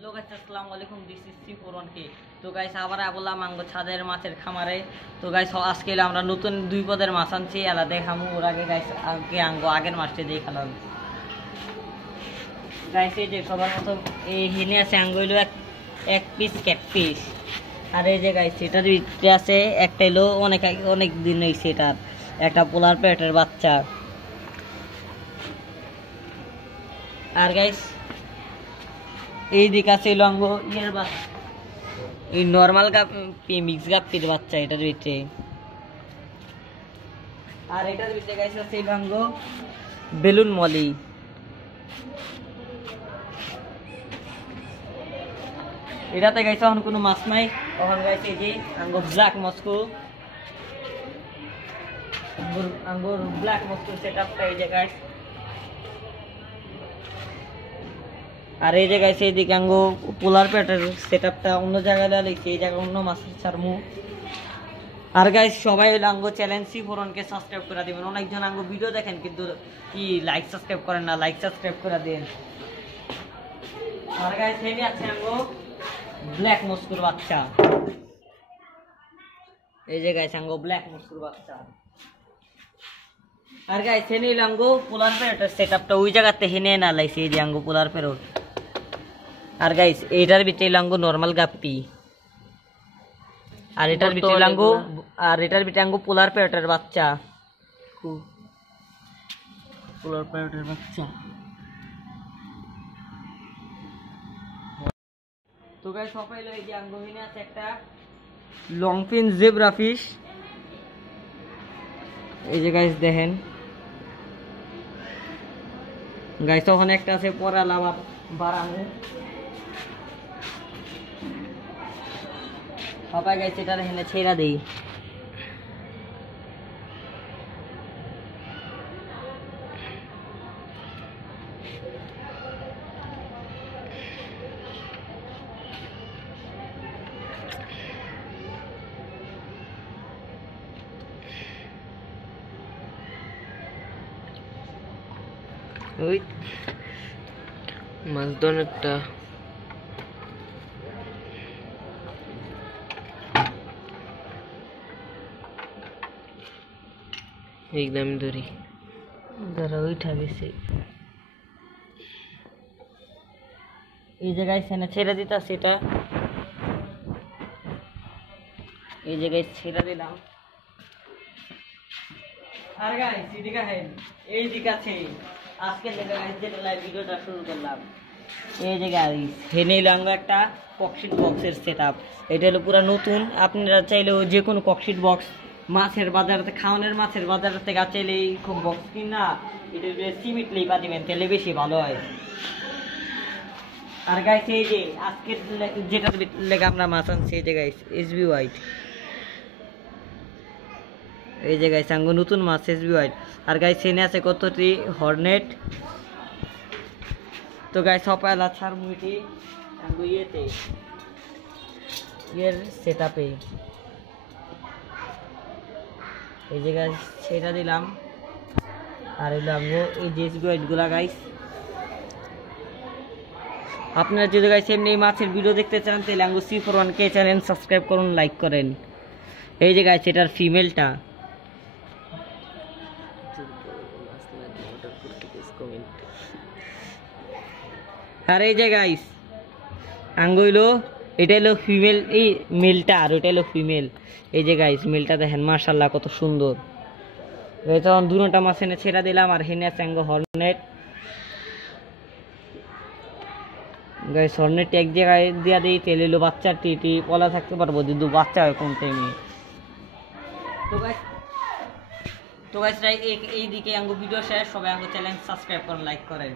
Hello guys, আসসালামু আলাইকুম। This is C41K। তো গাইস আবার বললাম আঙ্গো ছাদের মাছের খামারে। তো গাইস আজকে আমরা নতুন দুই পদের মাছ আনছি, এলা দেখামু। ওর আগে গাইস আগের মাছটা দেখালাম। গাইস এই যে সবার মতো এই হিনে আছে আঙ্গো হইলো এক পিস ক্যাটফিশ। আর এই যে গাইস এটার ভিতরে আছে একটা হইলো অনেক দিন হয়েছে, এটার একটা পোলার প্যারেটের বাচ্চা। আর গাইস এই দিকে আছে লঙ্গো ইয়ের বাচ্চা, এই নর্মাল মিক্স গাপ্পির বাচ্চা এটার ভিতরে। আর এটার ভিতরে গাইস আছে লঙ্গো বেলুন মলি। এটাতে গাইছে এখন কোনো মাছ নাই, তখন গাইছে যে আঙ্গুর ব্ল্যাক মস্কো, আঙ্গুর ব্ল্যাক মস্কো সেটআপটা এই জায়গায়। আর এই জায়গায় সেই দিকে আঙ্গো পোলার প্যাটের সেটআপটা অন্য জায়গায় লাগছে, এই জায়গায় অন্য মাছ ছাড়মু। আর গাইস সবাই হইলো আঙ্গো চ্যানেল C41K সাবস্ক্রাইব করে দিবেন। অনেকজন আঙ্গো ভিডিও দেখেন কিন্তু কি লাইক সাবস্ক্রাইব করেন না, লাইক সাবস্ক্রাইব করে দেন। আর গাইস এই আছে আঙ্গো ব্ল্যাক মস্কুর বাচ্চা, এই যে গাইস আঙ্গো ব্ল্যাক মস্কুর বাচ্চা। আর গাইস হেনে আঙ্গো পোলার প্যারেটের সেটআপটা ওই জায়গাতে হেনে না লাইছে, এই যে আঙ্গো পোলার প্যারেট। আর গাইস এটার ভিতরে লাঙ্গো নরমাল গাপ্পি, আর এটার ভিতরে লাঙ্গো পোলার প্যারেটের বাচ্চা, পোলার প্যারেটের বাচ্চা। তো গাইস সবাই এই যে আঙ্গো হিনে আছে একটা লং ফিন জেব্রা ফিশ, এই যে গাইস দেখেন গাইস। ওখানে একটা আছে পরা লাভা বাড়ানো। সবাই গাইছে এটা এখানে ছেড়া দেই। ওই মাছ ধরনেরটা একদম ধরি ধরা উঠা গেছে। এই জায়গায় ছেড়ে দিতা সেটা, এই জায়গায় ছেড়ে দিলাম। আর গাইস এদিকে হেন এই দিকে আছে আজকে যেটা লাইভ ভিডিওটা শুরু করলাম। এই যে গাইস হেনে লাঙ্গো একটা ককশিট বক্সের সেটআপ। এটা হলো পুরো নতুন। আপনারা চাইলে যে কোনো ককশিট বক্স মাছের বাজারতে খাওয়ানোর মাছের বাজার থেকে চাইলে খুব বক্স কিনা এটা সিমেন্ট লেপা দিবেন, তাহলে বেশি ভালো হয়। আর গাইস এই যে আজকের যেটা লেগে আমরা মাছ আনছি, এই যে গাইস SB হোয়াইট, এই যে গাইস আঙ্গো নতুন মাছ SB হোয়াইট। আর গাইস এনে আছে কতটি হর্নেট। তো গাইস সপায়লা ছাড় মুইটি আঙ্গো ইয়েতে এর সেটআপে, এই যে গাইস ছেড়া দিলাম। আর হইলো আঙ্গো এই যে SB হোয়াইট গুলা গাইস। আপনারা যদি গাইস এমনি মাছের ভিডিও দেখতে চান তাহলে আঙ্গো C41K চ্যানেল সাবস্ক্রাইব করুন, লাইক করেন। এই যে গাইস এটার ফিমেলটা, আর এই যে গাইস আঙ্গো হইলো এটা হলো ফিমেল, এই মেলটা, আর ওইটা হলো ফিমেল। এই যে গাইস মেলটা দেখেন মাশাআল্লাহ কত সুন্দর। তখন দুটোটা মাছ এনে ছেড়া দিলাম। আর হেনে আছে আঙ্গো হর্নেট। গাইস হর্নেট এক জায়গায় দিয়া দিই, তেল এলো বাচ্চার টিটি পলা থাকতে পারবো যদি বাচ্চা হয় কোন টাইমে। তো গাইস এই দিকে আঙ্গো ভিডিও শেষ। সবাই আঙ্গো চ্যানেল সাবস্ক্রাইব করেন, লাইক করেন।